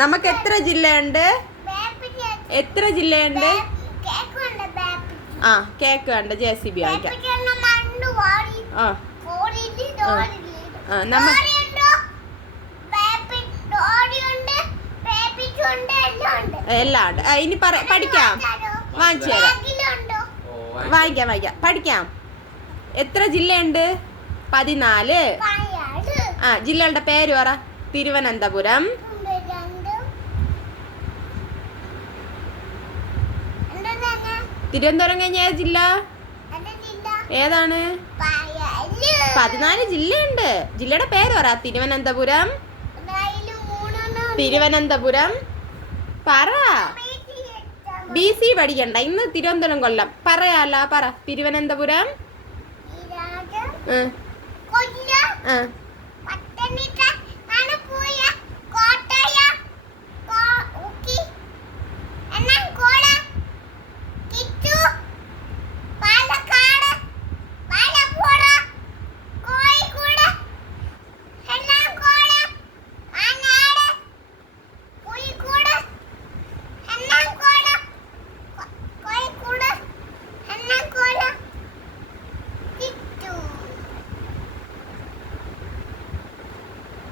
നമുക്ക് എത്ര ജില്ലയുണ്ട്? എത്ര ജില്ലയുണ്ട്? ആ കേക്ക് വേണ്ട, JCB വാങ്ങിക്കാം. എല്ലാം ഉണ്ട്. ഇനി പഠിക്കാം, വാങ്ങിച്ചു തരാം. വാങ്ങിക്കാം. പഠിക്കാം. എത്ര ജില്ലയുണ്ട്? 14. ആ ജില്ലകളുടെ പേര് പറ. തിരുവനന്തപുരം, തിരുവനന്തപുരം കഴിഞ്ഞ ഏത് ജില്ല? ഏതാണ്? 14 ജില്ലയുണ്ട്. ജില്ലയുടെ പേര് പറ. തിരുവനന്തപുരം പറ. BC പഠിക്കണ്ട, ഇന്ന് തിരുവനന്തപുരം കൊല്ലം പറയാല്ല. പറ. തിരുവനന്തപുരം,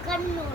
കണ്ണൂർ.